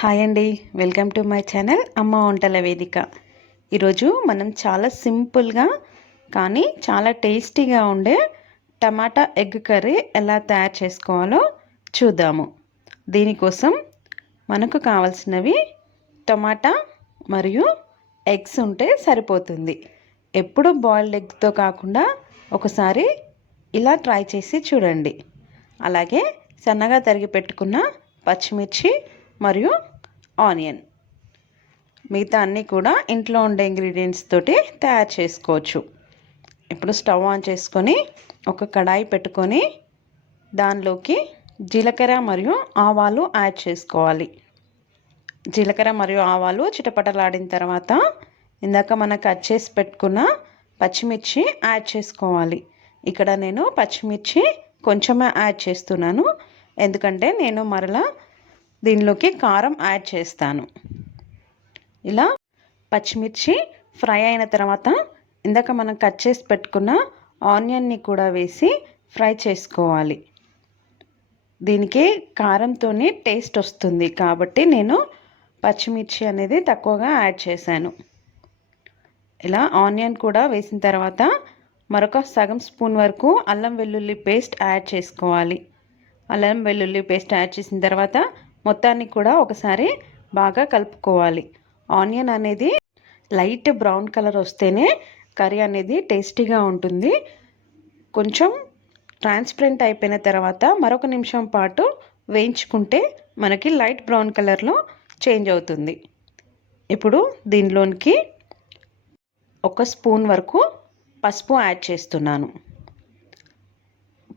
Hi అండి, welcome to my channel అమ్మ వంటల వేదిక. ఈరోజు మనం చాలా సింపుల్గా కానీ చాలా టేస్టీగా ఉండే టమాటా ఎగ్ కర్రీ ఎలా తయారు చేసుకోవాలో చూద్దాము. దీనికోసం మనకు కావాల్సినవి టమాటా మరియు ఎగ్స్ ఉంటే సరిపోతుంది. ఎప్పుడు బాయిల్డ్ ఎగ్తో కాకుండా ఒకసారి ఇలా ట్రై చేసి చూడండి. అలాగే సన్నగా తరిగి పెట్టుకున్న పచ్చిమిర్చి మరియు ఆనియన్, మిగతా అన్నీ కూడా ఇంట్లో ఉండే ఇంగ్రీడియంట్స్ తోటి తయారు చేసుకోవచ్చు. ఇప్పుడు స్టవ్ ఆన్ చేసుకొని ఒక కడాయి పెట్టుకొని దానిలోకి జీలకర్ర మరియు ఆవాలు యాడ్ చేసుకోవాలి. జీలకర్ర మరియు ఆవాలు చిటపటలాడిన తర్వాత ఇందాక మనం కట్ చేసి పెట్టుకున్న పచ్చిమిర్చి యాడ్ చేసుకోవాలి. ఇక్కడ నేను పచ్చిమిర్చి కొంచెమే యాడ్ చేస్తున్నాను, ఎందుకంటే నేను మరలా దీనిలోకి కారం యాడ్ చేస్తాను. ఇలా పచ్చిమిర్చి ఫ్రై అయిన తర్వాత ఇందాక మనం కట్ చేసి పెట్టుకున్న ఆనియన్ని కూడా వేసి ఫ్రై చేసుకోవాలి. దీనికి కారంతో టేస్ట్ వస్తుంది కాబట్టి నేను పచ్చిమిర్చి అనేది తక్కువగా యాడ్ చేశాను. ఇలా ఆనియన్ కూడా వేసిన తర్వాత మరొక సగం స్పూన్ వరకు అల్లం వెల్లుల్లి పేస్ట్ యాడ్ చేసుకోవాలి. అల్లం వెల్లుల్లి పేస్ట్ యాడ్ చేసిన తర్వాత మొత్తాన్ని కూడా ఒకసారి బాగా కలుపుకోవాలి. ఆనియన్ అనేది లైట్ బ్రౌన్ కలర్ వస్తేనే కర్రీ అనేది టేస్టీగా ఉంటుంది. కొంచెం ట్రాన్స్పరెంట్ అయిపోయిన తర్వాత మరొక నిమిషం పాటు వేయించుకుంటే మనకి లైట్ బ్రౌన్ కలర్లో చేంజ్ అవుతుంది. ఇప్పుడు దీనిలోనికి 1 స్పూన్ వరకు పసుపు యాడ్ చేస్తున్నాను.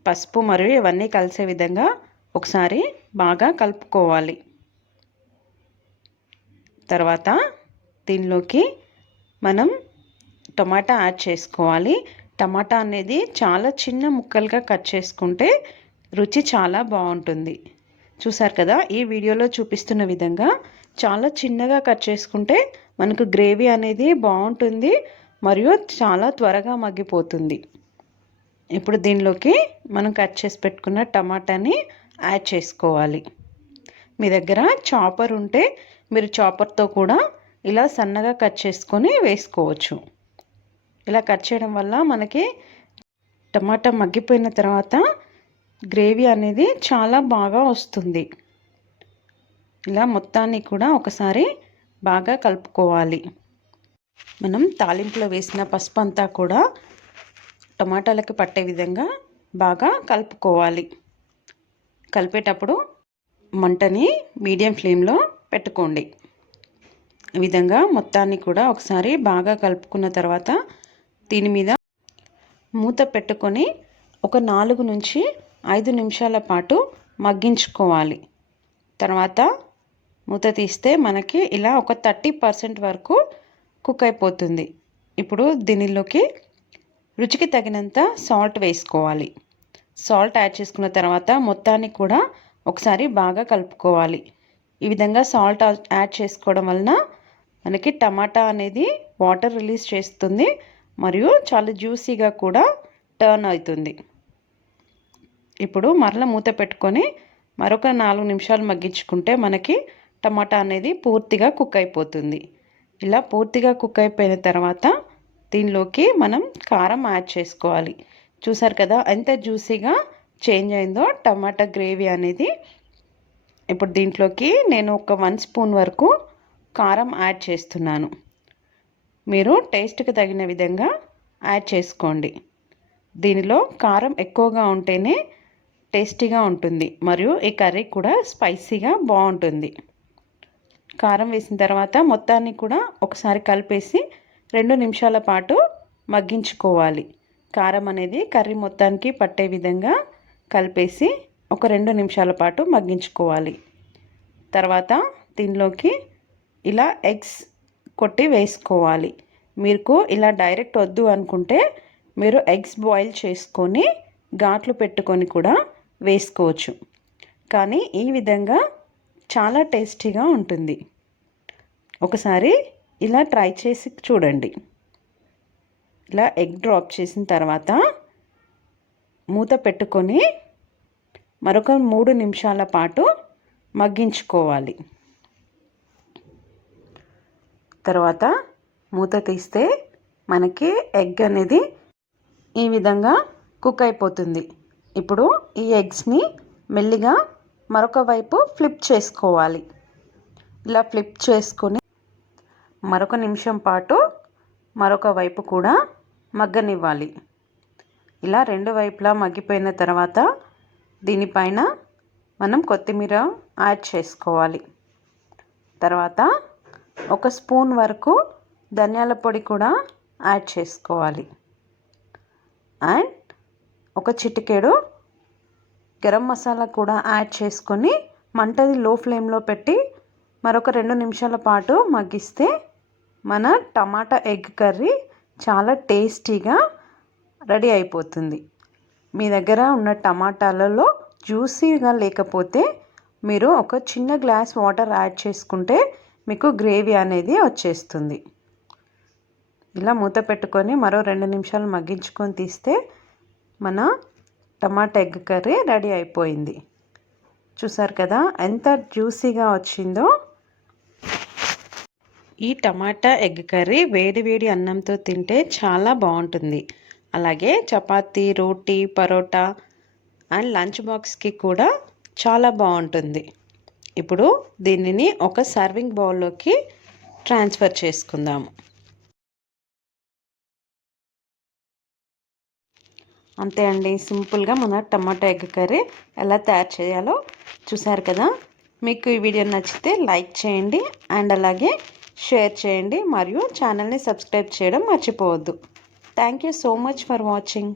పసుపు మరియు ఇవన్నీ కలిసే విధంగా ఒకసారి బాగా కలుపుకోవాలి. తర్వాత దీనిలోకి మనం టమాటా యాడ్ చేసుకోవాలి. టమాటా అనేది చాలా చిన్న ముక్కలుగా కట్ చేసుకుంటే రుచి చాలా బాగుంటుంది. చూసారు కదా, ఈ వీడియోలో చూపిస్తున్న విధంగా చాలా చిన్నగా కట్ చేసుకుంటే మనకు గ్రేవీ అనేది బాగుంటుంది మరియు చాలా త్వరగా మగ్గిపోతుంది. ఇప్పుడు దీనిలోకి మనం కట్ చేసి పెట్టుకున్న టమాటాని యాడ్ చేసుకోవాలి. మీ దగ్గర చాపర్ ఉంటే మీరు చాపర్తో కూడా ఇలా సన్నగా కట్ చేసుకొని వేసుకోవచ్చు. ఇలా కట్ చేయడం వల్ల మనకి టమాటా మగ్గిపోయిన తర్వాత గ్రేవీ అనేది చాలా బాగా వస్తుంది. ఇలా మొత్తాన్ని కూడా ఒకసారి బాగా కలుపుకోవాలి. మనం తాలింపులో వేసిన పసుపు అంతా కూడా టమాటాలకి పట్టే విధంగా బాగా కలుపుకోవాలి. కలిపేటప్పుడు మంటని మీడియం ఫ్లేమ్లో పెట్టుకోండి. ఈ విధంగా మొత్తాన్ని కూడా ఒకసారి బాగా కలుపుకున్న తర్వాత దీని మీద మూత పెట్టుకొని ఒక 4 నుంచి 5 నిమిషాల పాటు మగ్గించుకోవాలి. తర్వాత మూత తీస్తే మనకి ఇలా ఒక 30% వరకు కుక్ అయిపోతుంది. ఇప్పుడు దీనిలోకి రుచికి తగినంత సాల్ట్ వేసుకోవాలి. సాల్ట్ యాడ్ చేసుకున్న తర్వాత మొత్తాన్ని కూడా ఒకసారి బాగా కలుపుకోవాలి. ఈ విధంగా సాల్ట్ యాడ్ చేసుకోవడం వలన మనకి టమాటా అనేది వాటర్ రిలీజ్ చేస్తుంది మరియు చాలా జ్యూసీగా కూడా టర్న్ అవుతుంది. ఇప్పుడు మరలా మూత పెట్టుకొని మరొక 4 నిమిషాలు మగ్గించుకుంటే మనకి టమాటా అనేది పూర్తిగా కుక్ అయిపోతుంది. ఇలా పూర్తిగా కుక్ అయిపోయిన తర్వాత దీనిలోకి మనం కారం యాడ్ చేసుకోవాలి. చూసారు కదా ఎంత జ్యూసీగా చేంజ్ అయిందో టమాటా గ్రేవీ అనేది. ఇప్పుడు దీంట్లోకి నేను ఒక 1 స్పూన్ వరకు కారం యాడ్ చేస్తున్నాను. మీరు టేస్ట్కి తగిన విధంగా యాడ్ చేసుకోండి. దీనిలో కారం ఎక్కువగా ఉంటేనే టేస్టీగా ఉంటుంది మరియు ఈ కర్రీ కూడా స్పైసీగా బాగుంటుంది. కారం వేసిన తర్వాత మొత్తాన్ని కూడా ఒకసారి కలిపేసి 2 నిమిషాల పాటు మగ్గించుకోవాలి. కారం అనేది కర్రీ మొత్తానికి పట్టే విధంగా కలిపేసి ఒక 2 నిమిషాల పాటు మగ్గించుకోవాలి. తర్వాత దీనిలోకి ఇలా ఎగ్స్ కొట్టి వేసుకోవాలి. మీకు ఇలా డైరెక్ట్ వద్దు అనుకుంటే మీరు ఎగ్స్ బాయిల్ చేసుకొని ఘాట్లు పెట్టుకొని కూడా వేసుకోవచ్చు. కానీ ఈ విధంగా చాలా టేస్టీగా ఉంటుంది. ఒకసారి ఇలా ట్రై చేసి చూడండి. ఇలా ఎగ్ డ్రాప్ చేసిన తర్వాత మూత పెట్టుకొని మరొక 3 నిమిషాల పాటు మగ్గించుకోవాలి. తర్వాత మూత తీస్తే మనకి ఎగ్ అనేది ఈ విధంగా కుక్ అయిపోతుంది. ఇప్పుడు ఈ ఎగ్స్ని మెల్లిగా మరొక వైపు ఫ్లిప్ చేసుకోవాలి. ఇలా ఫ్లిప్ చేసుకొని మరొక నిమిషం పాటు మరొక వైపు కూడా మగ్గనివ్వాలి. ఇలా రెండు వైపులా మగ్గిపోయిన తర్వాత దీనిపైన మనం కొత్తిమీర యాడ్ చేసుకోవాలి. తర్వాత ఒక స్పూన్ వరకు ధనియాల పొడి కూడా యాడ్ చేసుకోవాలి. అండ్ ఒక చిటికెడు గరం మసాలా కూడా యాడ్ చేసుకొని మంటని లో ఫ్లేమ్లో పెట్టి మరొక 2 నిమిషాల పాటు మగ్గిస్తే మన టమాటా ఎగ్ కర్రీ చాలా టేస్టీగా రెడీ అయిపోతుంది. మీ దగ్గర ఉన్న టమాటాలలో జ్యూసీగా లేకపోతే మీరు ఒక చిన్న గ్లాస్ వాటర్ యాడ్ చేసుకుంటే మీకు గ్రేవీ అనేది వచ్చేస్తుంది. ఇలా మూత పెట్టుకొని మరో 2 నిమిషాలు మగ్గించుకొని తీస్తే మన టమాటా ఎగ్ కర్రీ రెడీ అయిపోయింది. చూసారు కదా ఎంత జ్యూసీగా వచ్చిందో. ఈ టమాటా ఎగ్ కర్రీ వేడి వేడి అన్నంతో తింటే చాలా బాగుంటుంది. అలాగే చపాతీ, రోటీ, పరోటా అండ్ లంచ్ బాక్స్కి కూడా చాలా బాగుంటుంది. ఇప్పుడు దీనిని ఒక సర్వింగ్ బౌల్లోకి ట్రాన్స్ఫర్ చేసుకుందాము. అంతే అండి, సింపుల్గా మన టమాటా ఎగ్ కర్రీ ఎలా తయారు చేయాలో చూసారు కదా. మీకు ఈ వీడియో నచ్చితే లైక్ చేయండి అండ్ అలాగే షేర్ చేయండి మరియు ఛానల్ని సబ్స్క్రైబ్ చేయడం మర్చిపోవద్దు. Thank you so much for watching.